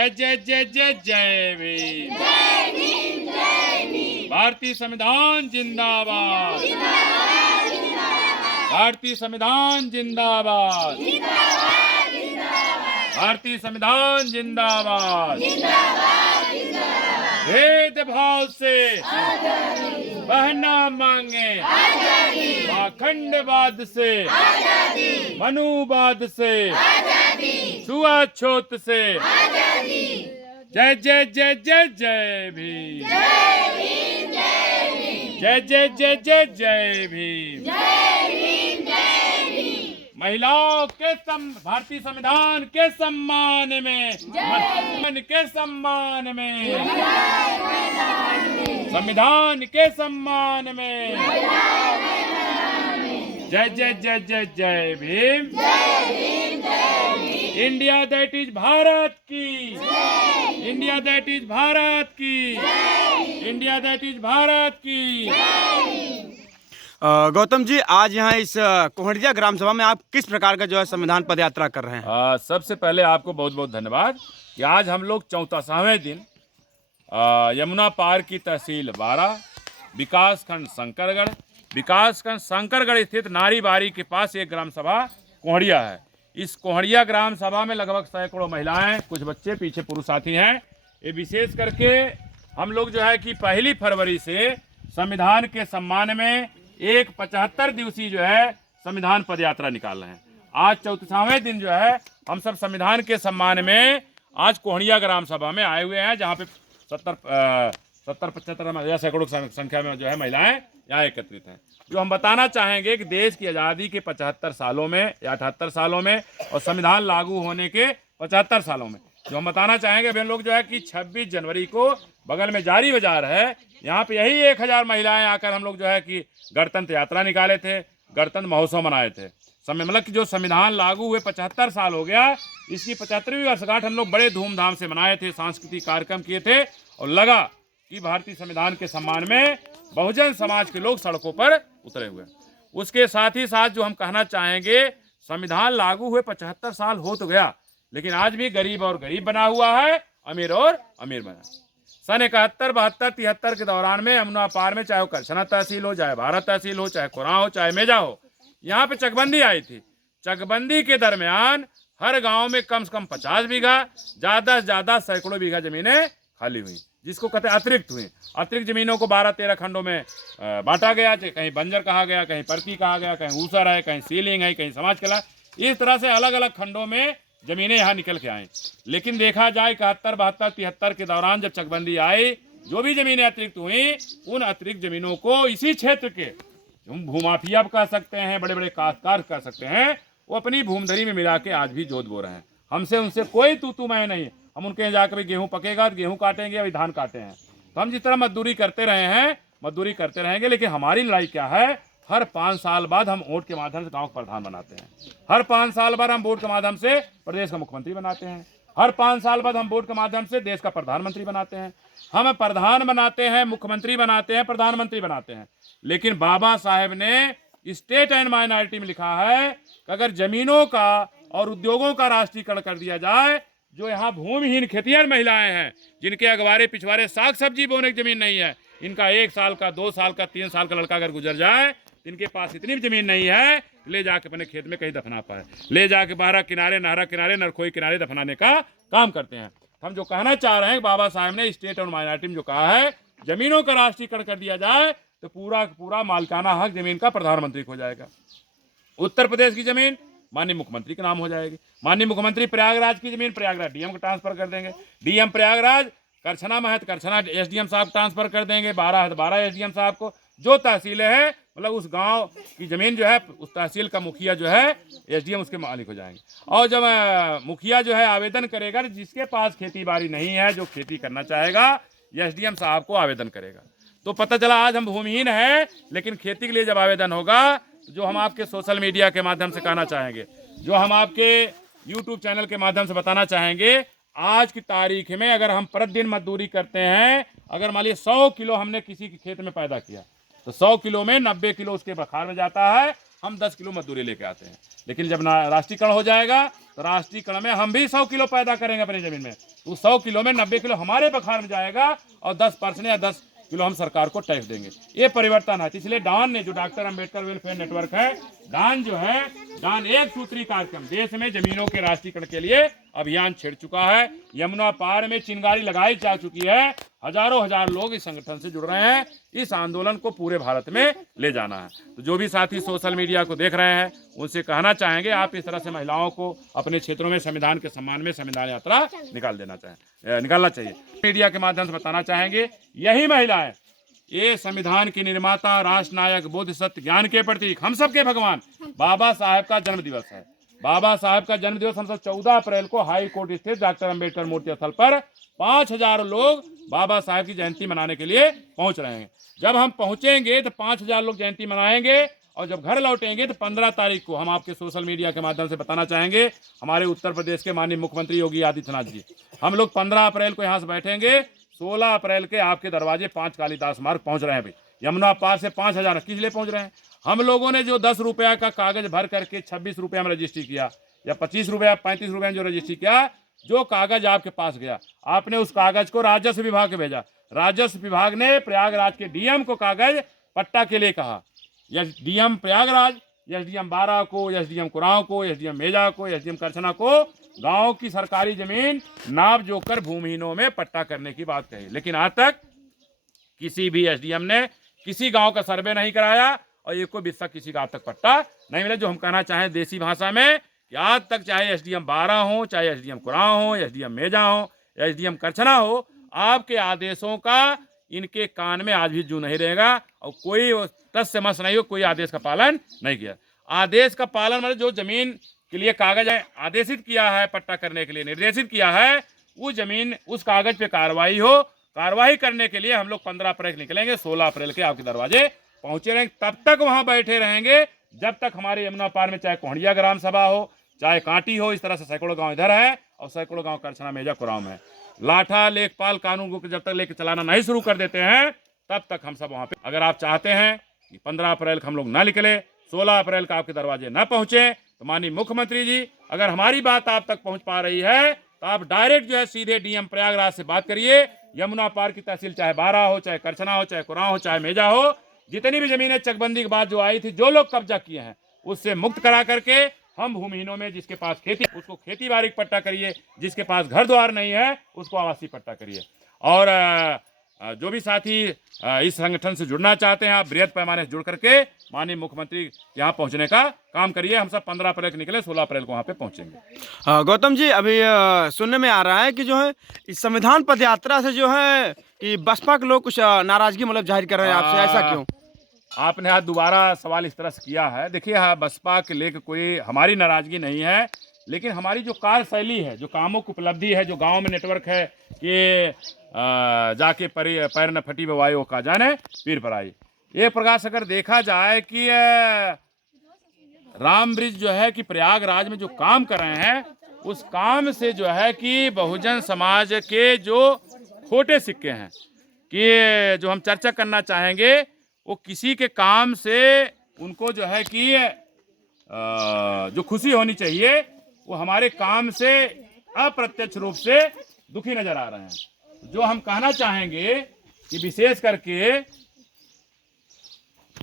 जय जय जय जय जय भीम। भारतीय संविधान जिंदाबाद। भारतीय संविधान जिंदाबाद। भारतीय संविधान जिंदाबाद। भेदभाव से बहना मांगे, पाखंडवाद से, मनुवाद से, छुआछूत से। जय जय जय जय जय भीम। जय जय जय जय जय भीम। महिलाओं के भारतीय संविधान के सम्मान में, के सम्मान में, संविधान के सम्मान में। जय जय जय जय जय Bhim. India that is Bharat की, इंडिया दैट इज भारत की, इंडिया दैट इज भारत की। गौतम जी, आज यहाँ इस कोहड़िया ग्राम सभा में आप किस प्रकार का जो है संविधान पद यात्रा कर रहे हैं? सबसे पहले आपको बहुत बहुत धन्यवाद कि आज हम लोग 64वें दिन यमुना पार की तहसील बारा, विकासखंड शंकरगढ़ स्थित नारी बारी के पास एक ग्राम सभा कोहड़िया है। इस कोहड़िया ग्राम सभा में लगभग सैकड़ों महिलाएं, कुछ बच्चे, पीछे पुरुष साथी हैं। ये विशेष करके हम लोग जो है कि 1 फरवरी से संविधान के सम्मान में एक 75 दिवसीय जो है संविधान पद यात्रा निकाल रहे हैं। आज 64वें दिन जो है हम सब संविधान के सम्मान में आज कोहड़िया ग्राम सभा में आए हुए हैं, जहाँ पे 70-75 या सैकड़ों संख्या में जो है महिलाएं यहाँ एकत्रित हैं। जो हम बताना चाहेंगे कि देश की आज़ादी के 75 सालों में या 78 सालों में और संविधान लागू होने के 75 सालों में जो हम बताना चाहेंगे, अभी हम लोग जो है कि 26 जनवरी को बगल में जारी बाजार है, यहाँ पे यही 1000 महिलाएं आकर हम लोग जो है कि गणतंत्र यात्रा निकाले थे, गणतंत्र महोत्सव मनाए थे। मतलब कि जो संविधान लागू हुए 75 साल हो गया, इसकी 75वीं वर्षगांठ हम लोग बड़े धूमधाम से मनाए थे, सांस्कृतिक कार्यक्रम किए थे और लगा कि भारतीय संविधान के सम्मान में बहुजन समाज के लोग सड़कों पर उतरे हुए। उसके साथ ही साथ जो हम कहना चाहेंगे, संविधान लागू हुए 75 साल हो तो गया, लेकिन आज भी गरीब और गरीब बना हुआ है, अमीर और अमीर बना। सन 71, 72, 73 के दौरान में यमुना पार में, चाहे वो करछना तहसील हो, चाहे भारत तहसील हो, चाहे कोरा हो, चाहे मेजा हो, यहाँ पे चकबंदी आई थी। चकबंदी के दरमियान हर गांव में कम से कम 50 बीघा, ज़्यादा से ज़्यादा सैकड़ों बीघा जमीनें खाली हुई, जिसको कहते हैं अतिरिक्त हुई। अतिरिक्त जमीनों को 12-13 खंडों में बांटा गया, कहीं बंजर कहा गया, कहीं परती कहा गया, कहीं ऊसर है, कहीं सीलिंग है, कहीं समाज कला। इस तरह से अलग अलग खंडों में जमीनें यहाँ निकल के आई। लेकिन देखा जाए 71, 72, 73 के दौरान जब चकबंदी आई, जो भी जमीनें अतिरिक्त हुई, उन अतिरिक्त जमीनों को इसी क्षेत्र के भूमाफिया कह सकते हैं, बड़े बड़े काश्तकार कह सकते हैं, वो अपनी भूमधरी में मिला के आज भी जोत बो रहे हैं। हमसे उनसे कोई तू मैं नहीं। हम उनके यहाँ जाकर गेहूँ पकेगा तो गेहूँ काटेंगे, अभी धान काटे हैं। तो हम जिस तरह मजदूरी करते रहे हैं, मजदूरी करते रहेंगे। लेकिन हमारी लड़ाई क्या है, हर 5 साल बाद हम वोट के माध्यम से गांव का प्रधान बनाते हैं। हर 5 साल बाद हम वोट के माध्यम से प्रदेश का मुख्यमंत्री बनाते हैं। हर 5 साल बाद हम वोट के माध्यम से देश का प्रधानमंत्री बनाते हैं। हम प्रधान बनाते हैं, मुख्यमंत्री बनाते हैं, प्रधानमंत्री बनाते हैं। लेकिन बाबा साहेब ने स्टेट एंड माइनॉरिटी में लिखा है कि अगर जमीनों का और उद्योगों का राष्ट्रीयकरण कर दिया जाए, जो यहाँ भूमिहीन खेतिहर महिलाएं हैं, जिनके अगवारे पिछवारे साग सब्जी बोने की जमीन नहीं है, इनका 1 साल का, 2 साल का, 3 साल का लड़का अगर गुजर जाए, इनके पास इतनी भी जमीन नहीं है ले जाके अपने खेत में कहीं दफना पाए, ले जाके बाहर किनारे, नहरा किनारे, नरखोई किनारे दफनाने का काम करते हैं। हम जो कहना चाह रहे हैं, बाबा साहब ने स्टेट और माइनॉरिटी में जो कहा है, जमीनों का राष्ट्रीयकरण कर दिया जाए तो पूरा मालिकाना हक जमीन का प्रधानमंत्री को हो जाएगा। उत्तर प्रदेश की जमीन माननीय मुख्यमंत्री के नाम हो जाएगी। माननीय मुख्यमंत्री प्रयागराज की जमीन प्रयागराज डीएम को ट्रांसफर कर देंगे। डीएम प्रयागराज, करछना में है तो करछना एसडीएम साहब ट्रांसफर कर देंगे, 12 है तो 12 एसडीएम साहब को। जो तहसीलें हैं, मतलब उस गांव की जमीन जो है, उस तहसील का मुखिया जो है, एसडीएम उसके मालिक हो जाएंगे। और जब मुखिया जो है आवेदन करेगा, जिसके पास खेती बाड़ी नहीं है, जो खेती करना चाहेगा, एसडीएम साहब को आवेदन करेगा। तो पता चला आज हम भूमिहीन हैं, लेकिन खेती के लिए जब आवेदन होगा, जो हम आपके सोशल मीडिया के माध्यम से कहना चाहेंगे, जो हम आपके यूट्यूब चैनल के माध्यम से बताना चाहेंगे, आज की तारीख में अगर हम प्रतिदिन मजदूरी करते हैं, अगर मान लीजिए 100 किलो हमने किसी के खेत में पैदा किया, तो 100 किलो में 90 किलो उसके बखार में जाता है हम 10 किलो मजदूरी लेके आते हैं। लेकिन जब राष्ट्रीयकरण हो जाएगा तो राष्ट्रीयकरण में हम भी 100 किलो पैदा करेंगे अपनी जमीन में, तो 100 किलो में 90 किलो हमारे बखार में जाएगा और 10% या 10 किलो हम सरकार को टैक्स देंगे। ये परिवर्तन है। इसलिए डान ने, जो डॉक्टर अंबेडकर वेलफेयर नेटवर्क है, डान जो है, डान एक सूत्री कार्यक्रम देश में जमीनों के राष्ट्रीयकरण के लिए अभियान छेड़ चुका है। यमुना पार में चिंगारी लगाई जा चुकी है। हजारों हजार लोग इस संगठन से जुड़ रहे हैं। इस आंदोलन को पूरे भारत में ले जाना है। तो जो भी साथी सोशल मीडिया को देख रहे हैं उनसे कहना चाहेंगे, आप इस तरह से महिलाओं को अपने क्षेत्रों में संविधान के सम्मान में संविधान यात्रा निकालना चाहिए। मीडिया के माध्यम से बताना चाहेंगे, यही महिलाएं ये संविधान की निर्माता, राष्ट्र नायक, बोध, सत्य, ज्ञान के प्रतीक, हम सबके भगवान बाबा साहब का जन्म दिवस है। बाबा साहब का जन्म दिवस हम सब 14 अप्रैल को हाई कोर्ट स्थित डॉक्टर अंबेडकर मूर्ति स्थल पर 5000 लोग बाबा साहब की जयंती मनाने के लिए पहुंच रहे हैं। जब हम पहुंचेंगे तो 5000 लोग जयंती मनाएंगे और जब घर लौटेंगे तो 15 तारीख को हम आपके सोशल मीडिया के माध्यम से बताना चाहेंगे, हमारे उत्तर प्रदेश के माननीय मुख्यमंत्री योगी आदित्यनाथ जी, हम लोग 15 अप्रैल को यहाँ से बैठेंगे। 16 अप्रैल के आपके दरवाजे 5 कालिदास मार्ग पहुंच रहे हैं। भाई यमुना पार से 5000 किस लिए पहुंच रहे हैं? हम लोगों ने जो 10 रुपया का कागज भर करके 26 रुपया में रजिस्ट्री किया या 25 रुपया 35 रुपया में जो रजिस्ट्री किया, जो कागज आपके पास गया, आपने उस कागज को राजस्व विभाग को भेजा। राजस्व विभाग ने प्रयागराज के डीएम को कागज पट्टा के लिए कहा। डीएम प्रयागराज, एसडीएम बारा को, एसडीएम कुराव को, एसडीएम मेजा को, एसडीएम करछना को गांव की सरकारी जमीन नाप जोकर भूमिहीनों में पट्टा करने की बात कही। लेकिन आज तक किसी भी एसडीएम ने किसी गांव का सर्वे नहीं कराया और एक को बिस्सा किसी गांव तक पट्टा नहीं मिला। जो हम कहना चाहें देसी भाषा में कि आज तक चाहे एसडीएम बारा हो, चाहे एसडीएम कुराव हो, एसडीएम मेजा हो, एसडीएम करछना हो, आपके आदेशों का इनके कान में आज भी जू नहीं रहेगा और कोई तस से मस नहीं हो, कोई आदेश का पालन नहीं किया। आदेश का पालन मतलब जो जमीन के लिए कागज है आदेशित किया है, पट्टा करने के लिए निर्देशित किया है, वो जमीन उस कागज पे कार्रवाई हो। कार्रवाई करने के लिए हम लोग 15 अप्रैल निकलेंगे, 16 अप्रैल के आपके दरवाजे पहुंचे रहेंगे। तब तक वहां बैठे रहेंगे जब तक हमारे यमुना पार में चाहे कोहड़िया ग्राम सभा हो, चाहे कांटी हो, इस तरह से सैकड़ों गांव इधर है और सैकड़ों गांव करछना मेजा कुराव में है। लाठा लेखपाल कानून को जब तक लेकर चलाना नहीं शुरू कर देते हैं तब तक हम सब वहां पे। अगर आप चाहते हैं कि 15 अप्रैल को हम लोग ना निकले, 16 अप्रैल का आपके दरवाजे ना पहुंचे, तो माननीय मुख्यमंत्री जी, अगर हमारी बात आप तक पहुंच पा रही है तो आप डायरेक्ट जो है सीधे डीएम प्रयागराज से बात करिए। यमुना पार की तहसील चाहे बारा हो, चाहे करछना हो, चाहे कुराव हो, चाहे मेजा हो, जितनी भी जमीनें चकबंदी के बाद जो आई थी, जो लोग कब्जा किए हैं उससे मुक्त करा करके हम भूमिहीनों में जिसके पास खेती उसको खेती बाड़ी पट्टा करिए, जिसके पास घर द्वार नहीं है उसको आवासीय पट्टा करिए। और जो भी साथी इस संगठन से जुड़ना चाहते हैं, आप बृहद पैमाने से जुड़ करके माननीय मुख्यमंत्री यहाँ पहुँचने का काम करिए। हम सब 15 अप्रैल को निकले, 16 अप्रैल को वहाँ पे पहुँचेंगे। गौतम जी, अभी सुनने में आ रहा है कि जो है इस संविधान पद यात्रा से जो है कि बसपा के लोग कुछ नाराजगी मतलब जाहिर कर रहे हैं आपसे, ऐसा क्यों? आपने आज दोबारा सवाल इस तरह से किया है। देखिए, बसपा के लेकर कोई हमारी नाराजगी नहीं है, लेकिन हमारी जो कार्यशैली है, जो कामों की उपलब्धि है, जो गांव में नेटवर्क है कि जाके पैर न फटी बवाई का जाने पीर पर आई, ये प्रकाश अगर देखा जाए कि राम ब्रिज जो है कि प्रयागराज में जो काम कर रहे हैं, उस काम से जो है कि बहुजन समाज के जो खोटे सिक्के हैं कि जो हम चर्चा करना चाहेंगे, वो किसी के काम से उनको जो है कि जो खुशी होनी चाहिए वो हमारे काम से अप्रत्यक्ष रूप से दुखी नजर आ रहे हैं। जो हम कहना चाहेंगे कि विशेष करके